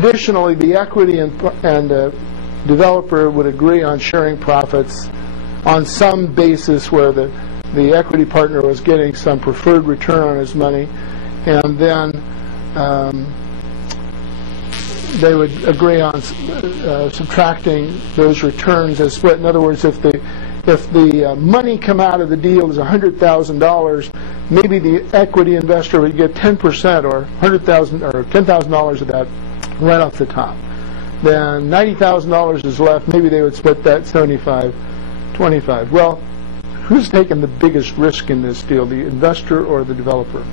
traditionally the equity and developer would agree on sharing profits on some basis where the equity partner was getting some preferred return on his money, and then they would agree on subtracting those returns as split. In other words, if the money come out of the deal is $100,000, maybe the equity investor would get 10% or $100,000 or $10,000 of that right off the top. Then $90,000 is left. Maybe they would split that 75-25. Well, who's taking the biggest risk in this deal, the investor or the developer?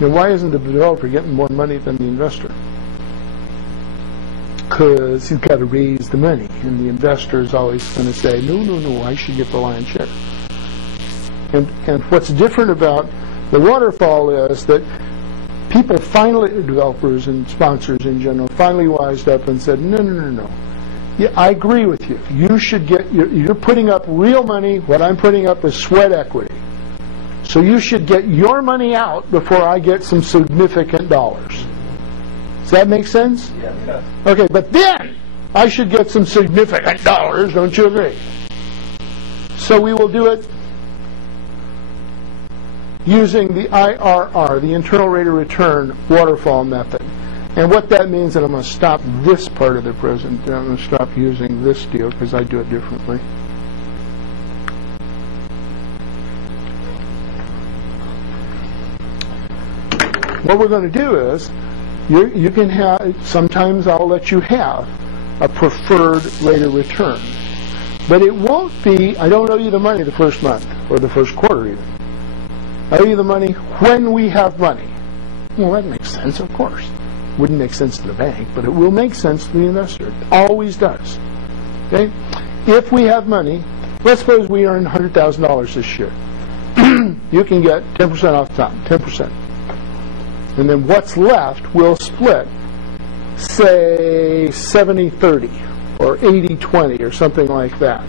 Then why isn't the developer getting more money than the investor? Because he's got to raise the money, and the investor is always going to say, no, I should get the lion's share. And what's different about the waterfall is that people finally, developers and sponsors in general, finally wised up and said, no. Yeah, I agree with you. You should get, you're putting up real money. What I'm putting up is sweat equity. So you should get your money out before I get some significant dollars. Does that make sense? Yeah. Okay, but then I should get some significant dollars, don't you agree? So we will do it using the IRR, the internal rate of return waterfall method. And what that means, and I'm going to stop this part of the presentation, I'm going to stop using this deal because I do it differently. What we're going to do is, you can have, sometimes I'll let you have a preferred rate of return. But it won't be, I don't owe you the money the first month, or the first quarter even. I owe you the money when we have money. Well, that makes sense, of course. Wouldn't make sense to the bank, but it will make sense to the investor. It always does. Okay? If we have money, let's suppose we earn $100,000 this year. You can get 10% off the top, 10%. And then what's left will split, say, 70-30 or 80-20 or something like that.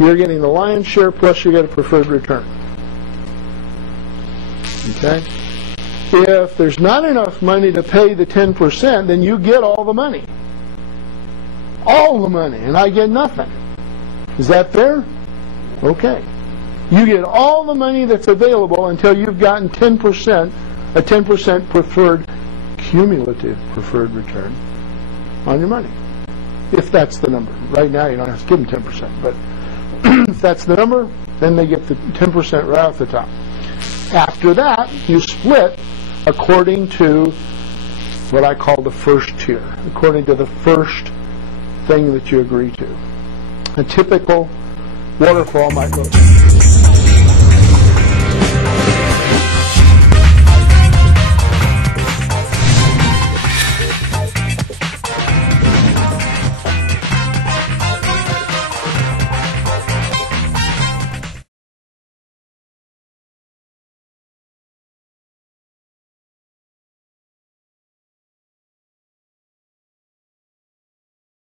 You're getting the lion's share plus you get a preferred return. Okay? If there's not enough money to pay the 10%, then you get all the money. All the money, and I get nothing. Is that fair? Okay. You get all the money that's available until you've gotten 10%, a 10% preferred, cumulative preferred return on your money. If that's the number. Right now you don't have to give them 10%, but if that's the number, then they get the 10% right off the top. After that, you split according to what I call the first tier, according to the first thing that you agree to. A typical waterfall might look